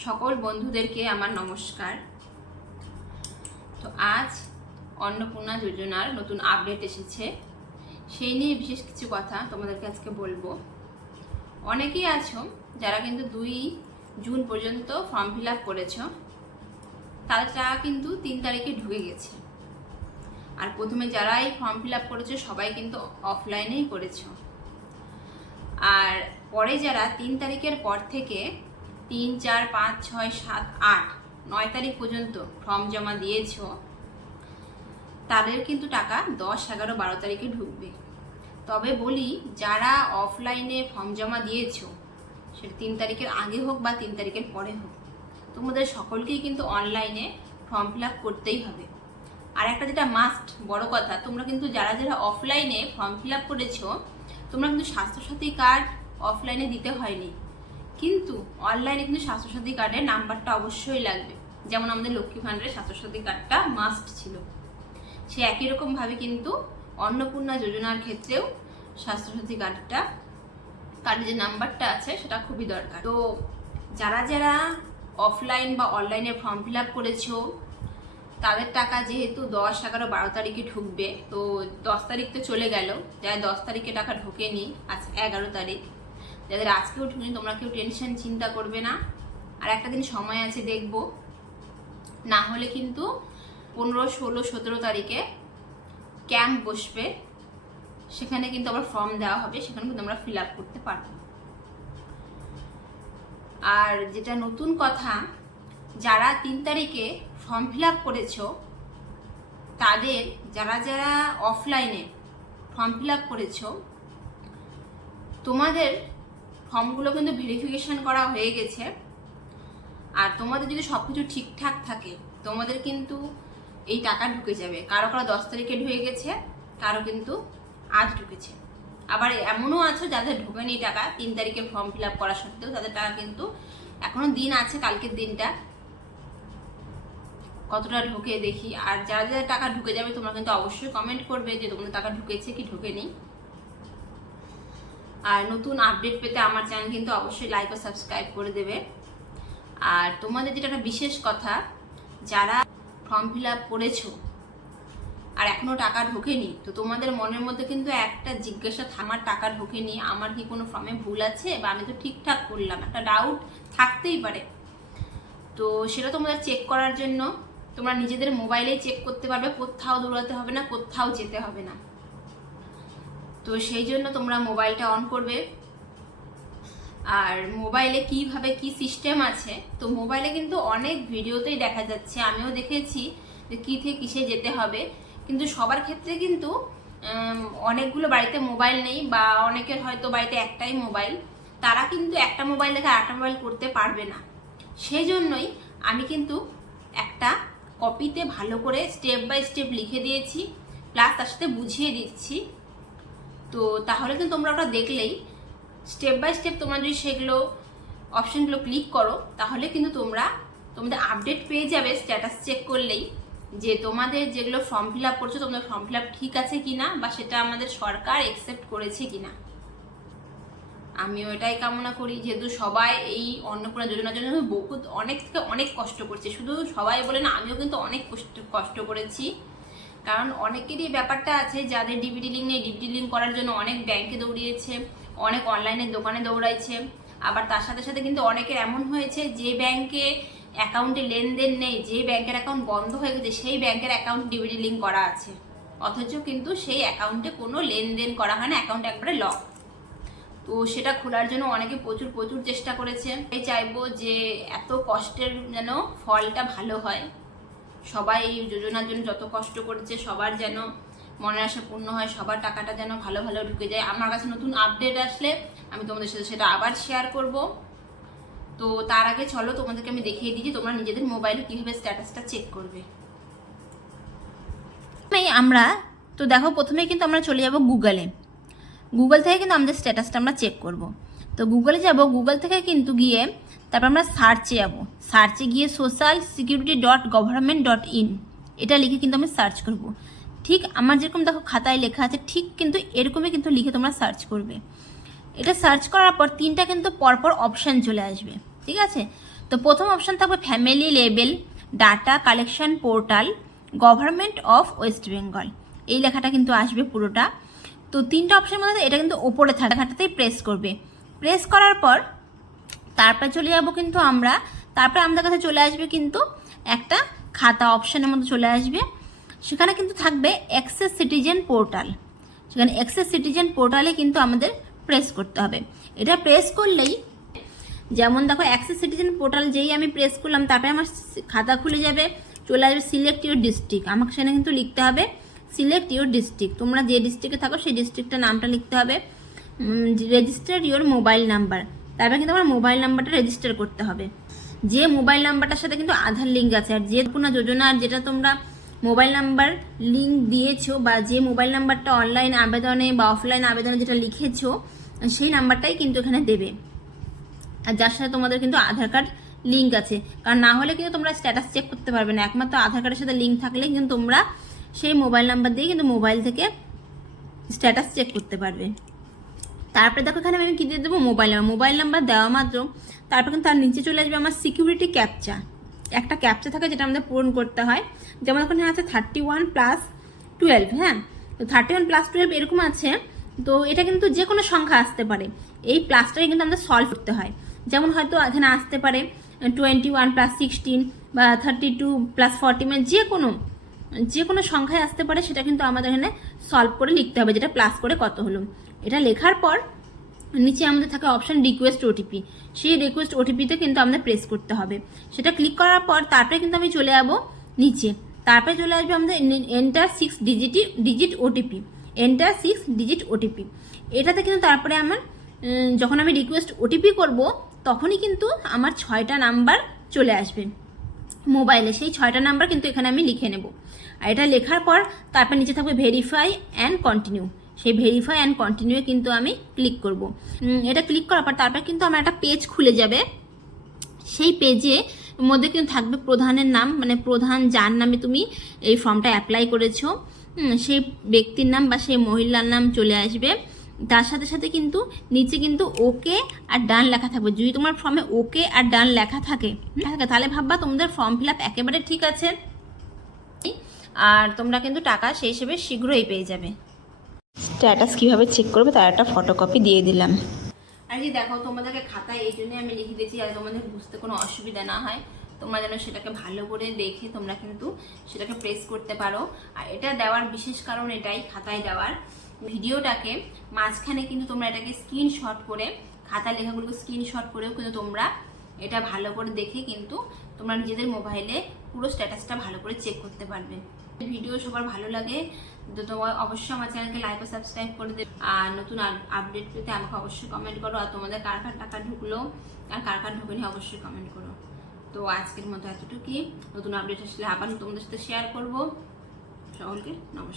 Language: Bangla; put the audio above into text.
সকল বন্ধুদেরকে আমার নমস্কার। তো আজ অন্নপূর্ণা যোজনার নতুন আপডেট এসেছে, সেই নিয়ে বিশেষ কিছু কথা তোমাদেরকে আজকে বলবো। অনেকেই আছো যারা কিন্তু 2 জুন পর্যন্ত ফর্ম ফিল আপ করেছো, তাদের টাকা কিন্তু 3 তারিখে ঢুকে গেছে। আর প্রথমে যারা এই ফর্ম ফিল আপ করেছো সবাই কিন্তু অফলাইনেই করেছো, আর পরে যারা 3 তারিখের পর থেকে 3, 4, 5, 6, 7, 8, 9 তারিখ পর্যন্ত ফর্ম জমা দিয়েছো, তাদের কিন্তু টাকা 10, 11, 12 তারিখে ঢুকবে। তবে বলি, যারা অফলাইনে ফর্ম জমা দিয়েছো, সেটা 3 তারিখের আগে হোক বা 3 তারিখের পরে হোক, তোমাদের সকলকেই কিন্তু অনলাইনে ফর্ম ফিল আপ করতেই হবে। আর একটা যেটা মাস্ট বড় কথা, তোমরা কিন্তু যারা যারা অফলাইনে ফর্ম ফিল আপ করেছো, তোমরা কিন্তু স্বাস্থ্যসাথী কার্ড অফলাইনে দিতে হয়নি, কিন্তু অনলাইনে কিন্তু স্বাস্থ্যসাথী কার্ডের নাম্বারটা অবশ্যই লাগবে। যেমন আমাদের লক্ষ্মী ভাণ্ডারের স্বাস্থ্যসাথী কার্ডটা মাস্ট ছিল, সে একই রকমভাবে কিন্তু অন্নপূর্ণা যোজনার ক্ষেত্রেও স্বাস্থ্যসাথী কার্ডের যে নাম্বারটা আছে সেটা খুবই দরকার। তো যারা যারা অফলাইন বা অনলাইনে ফর্ম ফিল আপ করেছো, তাদের টাকা যেহেতু 10, 11, 12 তারিখে ঢুকবে, তো 10 তারিখ তো চলে গেল, যারা 10 তারিখে টাকা ঢোকেনি, আজ 11 তারিখ, যাদের আজকেও ঢুকেনি, তোমরা কেউ টেনশন চিন্তা করবে না। আর একটা দিন সময় আছে, দেখবো, না হলে কিন্তু 15, 16, 17 তারিখে ক্যাম্প বসবে, সেখানে কিন্তু আবার ফর্ম দেওয়া হবে, সেখানে কিন্তু আমরা ফিল আপ করতে পারবো। আর যেটা নতুন কথা, যারা 3 তারিখে ফর্ম ফিল আপ করেছো, তাদের যারা যারা অফলাইনে ফর্ম ফিল আপ করেছো, তোমাদের ফর্মগুলো কিন্তু ভেরিফিকেশন করা হয়ে গেছে। আর তোমাদের যদি সব কিছু ঠিকঠাক থাকে, তোমাদের কিন্তু এই টাকা ঢুকে যাবে। কারো কারো 10 তারিখে ঢুকে গেছে, কারো কিন্তু আজ ঢুকেছে। আবার এমনও আছে যাদের ঢোকেনি টাকা 3 তারিখে ফর্ম ফিল আপ করা সত্ত্বেও, তাদের টাকা কিন্তু এখনো দিন আছে, কালকের দিনটা কতটা ঢোকে দেখি। আর যারা যারা টাকা ঢুকে যাবে, তোমরা কিন্তু অবশ্যই কমেন্ট করবে যে তোমাদের টাকা ঢুকেছে কি ঢোকেনি। আর নতুন আপডেট পেতে আমার চ্যানেল কিন্তু অবশ্যই লাইক ও সাবস্ক্রাইব করে দেবে। আর তোমাদের যেটা একটা বিশেষ কথা, যারা ফর্ম ফিল আপ করেছো আর এখনো টাকা ঢোকেনি, তো তোমাদের মনের মধ্যে কিন্তু একটা জিজ্ঞাসা, আমার টাকা ঢোকেনি, আমার কি কোনো ফর্মে ভুল আছে, বা আমি তো ঠিকঠাক করলাম, একটা ডাউট থাকতেই পারে। তো সেটা তোমরা চেক করার জন্য তোমরা নিজেদের মোবাইলেই চেক করতে পারবে, কোথাও দৌড়াতে হবে না, কোথাও যেতে হবে না। তো সেই জন্য তোমরা মোবাইলটা অন করবে। আর মোবাইলে কিভাবে কি সিস্টেম আছে, তো মোবাইলে কিন্তু অনেক ভিডিওতেই দেখা যাচ্ছে, আমিও দেখেছি যে কী থেকে কিসে যেতে হবে, কিন্তু সবার ক্ষেত্রে কিন্তু অনেকগুলো বাড়িতে মোবাইল নেই, বা অনেকের হয়তো বাড়িতে একটাই মোবাইল, তারা কিন্তু একটা মোবাইল দেখে আরেকটা মোবাইল করতে পারবে না। সেই জন্যই আমি কিন্তু একটা কপিতে ভালো করে স্টেপ বাই স্টেপ লিখে দিয়েছি, প্লাস তার সাথে বুঝিয়ে দিচ্ছি। তো তাহলে কিন্তু তোমরা ওটা দেখলেই স্টেপ বাই স্টেপ তোমরা যদি সেগুলো অপশনগুলো ক্লিক করো, তাহলে কিন্তু তোমাদের আপডেট পেয়ে যাবে স্ট্যাটাস চেক করলেই, যে তোমাদের যেগুলো ফর্ম ফিল আপ করছো, তোমাদের ফর্ম ফিল আপ ঠিক আছে কিনা, বা সেটা আমাদের সরকার অ্যাকসেপ্ট করেছে কিনা। আমিও এটাই কামনা করি, যেহেতু সবাই এই অন্নপূর্ণা যোজনার জন্য বহুত অনেক থেকে অনেক কষ্ট করছে। শুধু সবাই বলে না, আমিও কিন্তু অনেক কষ্ট করেছি। কারণ অনেকেরই ব্যাপারটা আছে, যাদের ডিবিটি লিঙ্ক নেই, ডিবিটি লিঙ্ক করার জন্য অনেক ব্যাংকে দৌড়িয়েছে, অনেক অনলাইনের দোকানে দৌড়াইছে। আবার তার সাথে সাথে কিন্তু অনেকের এমন হয়েছে, যে ব্যাংকে অ্যাকাউন্টে লেনদেন নেই, যে ব্যাংকের অ্যাকাউন্ট বন্ধ হয়ে গেছে, সেই ব্যাংকের অ্যাকাউন্ট ডিবিটি লিঙ্ক করা আছে, অথচ কিন্তু সেই অ্যাকাউন্টে কোনো লেনদেন করা হয় না, অ্যাকাউন্ট একবারে লক। তো সেটা খোলার জন্য অনেকে প্রচুর চেষ্টা করেছে। আমি চাইবো যে এত কষ্টের যেন ফলটা ভালো হয়, সবাই এই যোজনার জন্য যত কষ্ট করেছে সবার যেন মনের আশা পূর্ণ হয়, সবার টাকাটা যেন ভালো ভালো ঢুকে যায়। আমার কাছে নতুন আপডেট আসলে আমি তোমাদের সাথে সেটা আবার শেয়ার করব। তো তার আগে চলো তোমাদেরকে আমি দেখিয়ে দিই যে তোমরা নিজেদের মোবাইলে কীভাবে স্ট্যাটাসটা চেক করবে। আমরা তো দেখো, প্রথমেই কিন্তু আমরা চলে যাব গুগল থেকে কিন্তু আমাদের স্ট্যাটাসটা আমরা চেক করব। তো গুগলে যাব, গুগল থেকে কিন্তু গিয়ে তারপর আমরা সার্চে গিয়ে socialsecurity.government.in এটা লিখে কিন্তু আমি সার্চ করব। ঠিক আমার যেরকম দেখো খাতায় লেখা আছে, ঠিক কিন্তু এরকমই কিন্তু লিখে তোমরা সার্চ করবে। এটা সার্চ করার পর 3টা কিন্তু পরপর অপশান চলে আসবে, ঠিক আছে। তো প্রথম অপশান থাকবে family level data collection portal government of West Bengal, এই লেখাটা কিন্তু আসবে পুরোটা। তো 3টা অপশানের মধ্যে এটা কিন্তু ওপরে থাকে, লেখাটাতেই প্রেস করবে। প্রেস করার পর তারপরে চলে যাব কিন্তু আমরা, তারপরে আমাদের কাছে চলে আসবে কিন্তু একটা খাতা অপশানের মধ্যে চলে আসবে, সেখানে কিন্তু থাকবে অ্যাক্সেস সিটিজেন পোর্টাল। সেখানে অ্যাক্সেস সিটিজেন পোর্টালে কিন্তু আমাদের প্রেস করতে হবে। এটা প্রেস করলেই যেমন দেখো অ্যাক্সেস সিটিজেন পোর্টাল যেই আমি প্রেস করলাম তারপরে আমার খাতা খুলে যাবে, চলে আসবে সিলেক্ট ইউর ডিস্ট্রিক্ট। আমাকে সেখানে কিন্তু লিখতে হবে সিলেক্ট ইউর ডিস্ট্রিক্ট, তোমরা যে ডিস্ট্রিক্টে থাকো সেই ডিস্ট্রিক্টের নামটা লিখতে হবে। রেজিস্টার ইউর মোবাইল নাম্বার, তারপরে কিন্তু আমার মোবাইল নাম্বারটা রেজিস্টার করতে হবে। যে মোবাইল নাম্বারটার সাথে কিন্তু আধার লিঙ্ক আছে, আর যে কোনো যোজনার যেটা তোমরা মোবাইল নাম্বার লিঙ্ক দিয়েছো বা যে মোবাইল নাম্বারটা অনলাইন আবেদনে বা অফলাইন আবেদনে যেটা লিখেছো সেই নাম্বারটাই কিন্তু এখানে দেবে, আর যার সাথে তোমাদের কিন্তু আধার কার্ড লিঙ্ক আছে। কারণ না হলে কিন্তু তোমরা স্ট্যাটাস চেক করতে পারবে না, একমাত্র আধার কার্ডের সাথে লিঙ্ক থাকলে কিন্তু তোমরা সেই মোবাইল নাম্বার দিয়ে কিন্তু মোবাইল থেকে স্ট্যাটাস চেক করতে পারবে। তারপরে দেখো এখানে আমি কী দিয়ে দেবো মোবাইল নাম্বার দেওয়া মাত্র তারপর কিন্তু তার নিচে চলে আসবে আমার সিকিউরিটি ক্যাপচা। একটা ক্যাপচা থাকে যেটা আমাদের পূরণ করতে হয়, যেমন ওখানে আছে 31+12, হ্যাঁ, তো 31+12 এরকম আছে। তো এটা কিন্তু যে কোনো সংখ্যা আসতে পারে, এই প্লাসটাকে কিন্তু আমাদের সলভ করতে হয়। যেমন হয়তো এখানে আসতে পারে 21+16 বা 32+40, মানে যে কোনো সংখ্যায় আসতে পারে, সেটা কিন্তু আমাদের এখানে সলভ করে লিখতে হবে যেটা প্লাস করে কত হলো। এটা লেখার পর নিচে আমাদের থাকে অপশান রিকোয়েস্ট ওটিপি, সেই রিকোয়েস্ট ওটিপিতে কিন্তু আমাদের প্রেস করতে হবে। সেটা ক্লিক করার পর তারপরে কিন্তু আমি চলে যাবো নিচে, তারপরে চলে আসবে আমাদের enter 6 digit OTP, enter 6 digit OTP. এটাতে কিন্তু তারপরে আমার যখন আমি রিকোয়েস্ট ওটিপি করব তখনই কিন্তু আমার 6টা নাম্বার চলে আসবে মোবাইলে, সেই 6টা নাম্বার কিন্তু এখানে আমি লিখে নেব। আর এটা লেখার পর তারপর নিচে থাকবে ভেরিফাই অ্যান্ড কন্টিনিউ, সেই ভেরিফাই অ্যান্ড কন্টিনিউয়ে কিন্তু আমি ক্লিক করব। এটা ক্লিক করার পর তারপর কিন্তু আমার একটা পেজ খুলে যাবে, সেই পেজে মধ্যে কিন্তু থাকবে প্রধানের নাম, মানে প্রধান যার নামে তুমি এই ফর্মটা অ্যাপ্লাই করেছো সেই ব্যক্তির নাম বা সেই মহিলার নাম চলে আসবে। তার সাথে সাথে কিন্তু নিচে কিন্তু ওকে আর ডান লেখা থাকবে। যদি তোমার ফর্মে ওকে আর ডান লেখা থাকে তাহলে ভাববা তোমাদের ফর্ম ফিল আপ একেবারে ঠিক আছে, আর তোমরা কিন্তু টাকা সেই হিসেবে শীঘ্রই পেয়ে যাবে। স্ট্যাটাস কীভাবে চেক করবে তার একটা ফটোকপি দিয়ে দিলাম। আর যে দেখো তোমাদেরকে খাতায় এই জন্যই আমি লিখে দিয়েছি আর তোমাদের বুঝতে কোনো অসুবিধা না হয়, তোমরা যেন সেটাকে ভালো করে দেখে তোমরা কিন্তু সেটাকে প্রেস করতে পারো। আর এটা দেওয়ার বিশেষ কারণ এটাই, খাতায় দেওয়ার ভিডিওটাকে মাঝখানে কিন্তু তোমরা এটাকে স্ক্রিনশট করে খাতার লেখাগুলোকে স্ক্রিনশট করেও কিন্তু তোমরা এটা ভালো করে দেখে কিন্তু তোমরা নিজেদের মোবাইলে পুরো স্ট্যাটাসটা ভালো করে চেক করতে পারবে। ভিডিও সবার ভালো লাগে তো তোমার অবশ্যই আমার চ্যানেলকে লাইক ও সাবস্ক্রাইব করে দেবে, আর নতুন আপডেট পেতে আমাকে অবশ্যই কমেন্ট করো, আর তোমাদের কার কার টাকা ঢুকলো আর কার কার ঢুকেনি অবশ্যই কমেন্ট করো। তো আজকের মতো এতটুকুই, নতুন আপডেট আসলে আবার তোমাদের সাথে শেয়ার করবো। সকলকে নমস্কার।